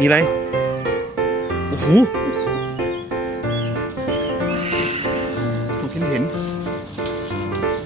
มีอะไร โอ้โหสุกเห็นเห็น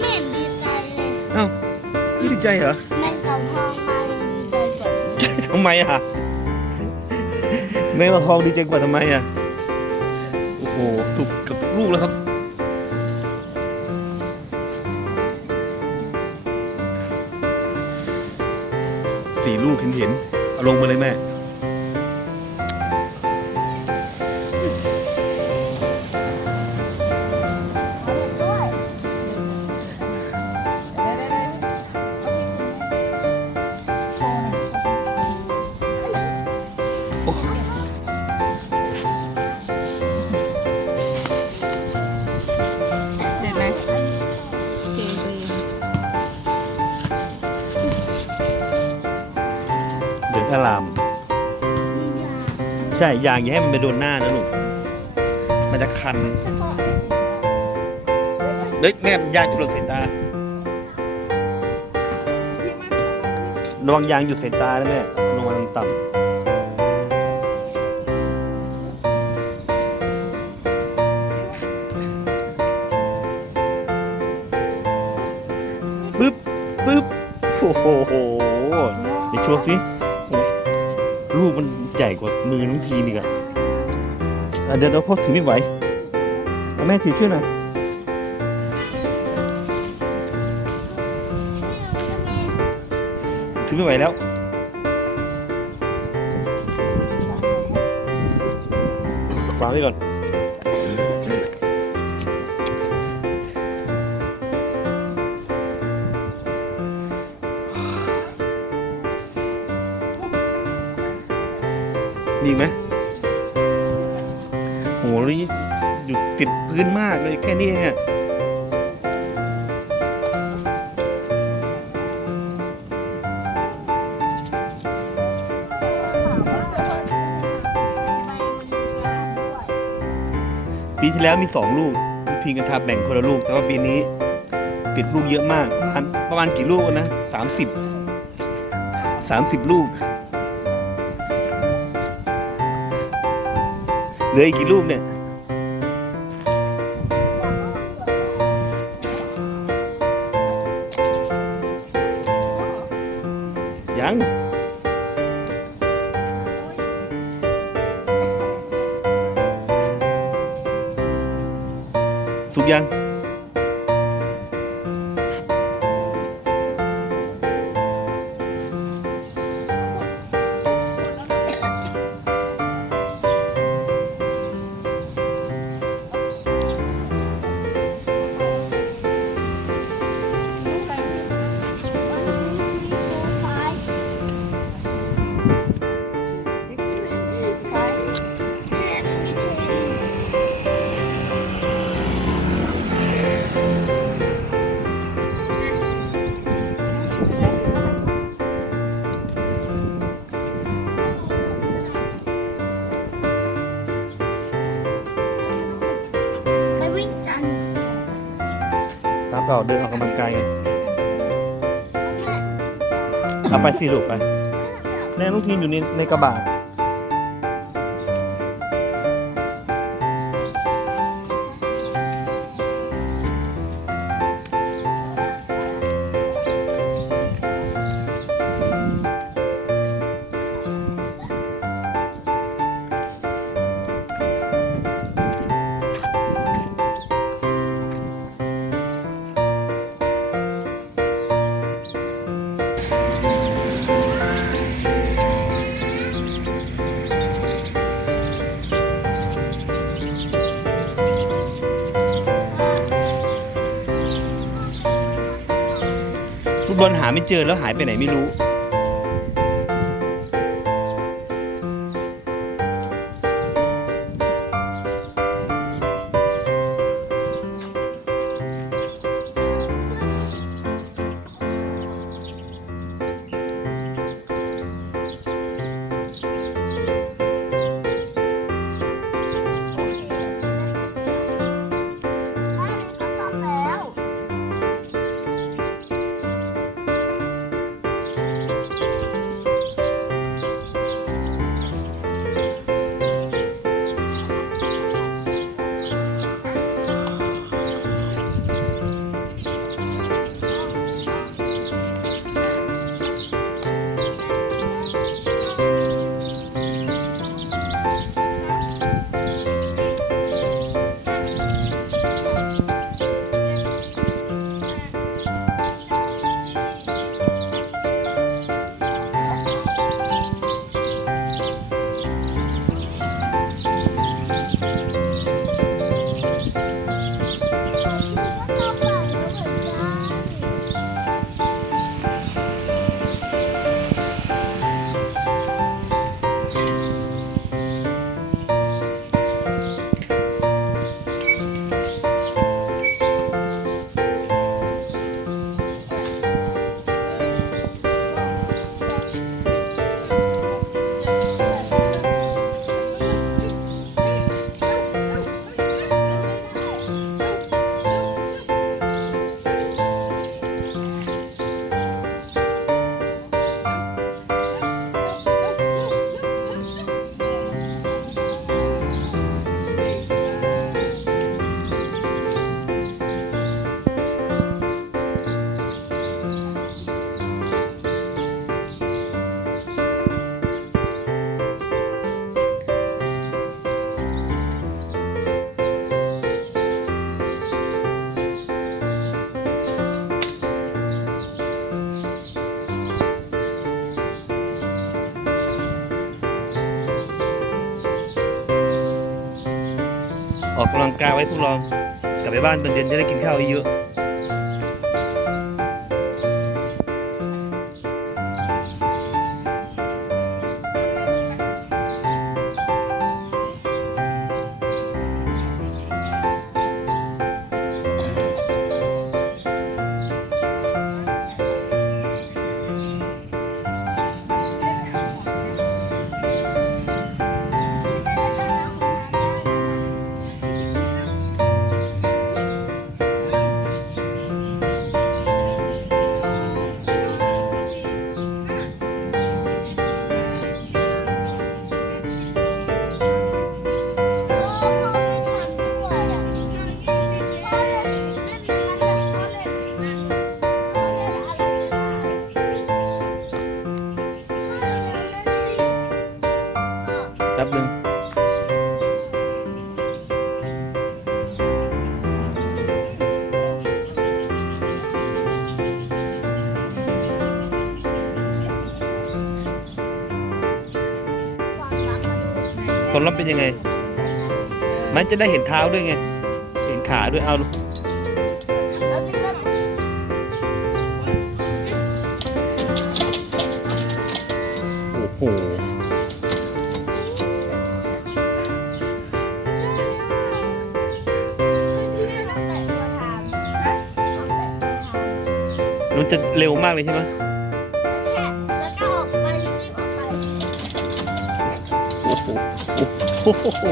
ไม่เห็นดีใจเลยเอ้าไม่ดีใจเหรอ แม่กับพ่อมายังดีใจกว่าทำไมอะแม่ตะทองดีใจกว่าทำไมอะ โอ้โห สุกกับทุกลูกแล้วครับ สี่ลูกเห็นเห็นๆเอาลงมาเลยแม่ เด็ดไหมโอเคดีเดือดพระราม ใช่ยางอย่าให้มันไปโดนหน้านะลูก มันจะคันเฮ้ยแม่ยางจุดหลดสายตา ระวังยางอยู่สายตานะแม่ลงมาต่ำ โอ้โหเดี๋ยวโชว์สิโอ้ลูกมันใหญ่กว่ามือน้องทีมอีกอะอะเดี๋ยวเราพ่อถือไม่ไหวแม่ถือช่วยหน่อยถือไม่ไหวแล้ววางไว้ก่อน มีไหมโหนี่อยู่ติดพื้นมากเลยแค่นี้เองอะปีที่แล้วมีสองลูกทีกันทาแบ่งคนละลูก แต่ว่าปีนี้ติดลูกเยอะมาก ประมาณประมาณกี่ลูกนะสามสิบสามสิบลูก เหลืออีกกี่ลูกเนี่ยยังสุกยัง ก็เราเดินออกกำลังกายกันเอาไปสิลูกไปแน่ลูกทีมอยู่ในในกระบะ บอลหาไม่เจอแล้วหายไปไหนไม่รู้ อกกำลังกายไว้พวกเรากลับไปบ้านตอนเย็นจะได้กินข้าวเยอะ ลลัพธ์เป็นยังไง มันจะได้เห็นเท้าด้วยไง เห็นขาด้วย เอาโอ้โหมันจะเร็วมากเลยใช่ไหม โอ้โ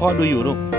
พ่อดูอยู่ลูก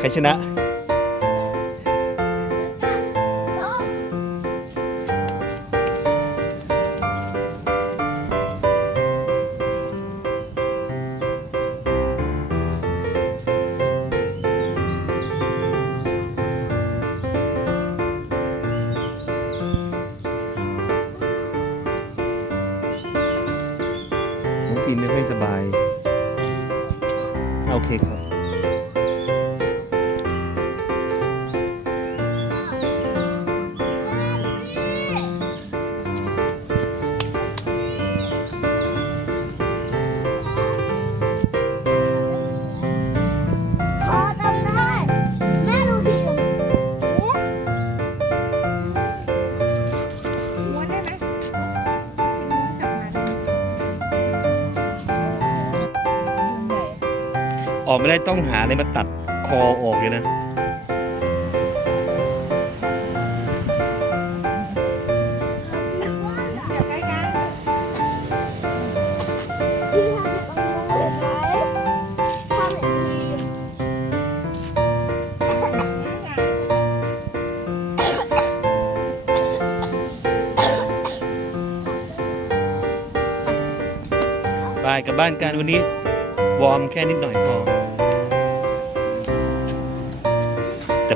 ใครชนะงน้องทีมไม่ค่อยสบาย โอเคครับ ได้ไหมม้วนใหญ่อไม่ได้ต้องหาอะไรมาตัดคอออกเลยนะอย่าใกล้กันพี่ทำแบบงงๆเลยไหมทำแบบนี้บายกลับบ้านกันวันนี้ วอร์มแค่นิดหน่อยพอ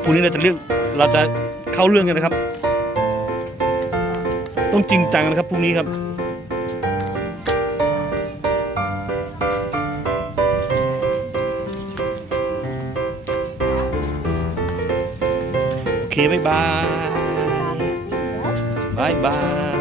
พรุ่งนี้เราจะเรื่องเราจะเข้าเรื่องกันนะครับ ต้องจริงจังนะครับพรุ่งนี้ครับโอเคบ๊ายบายบายบาย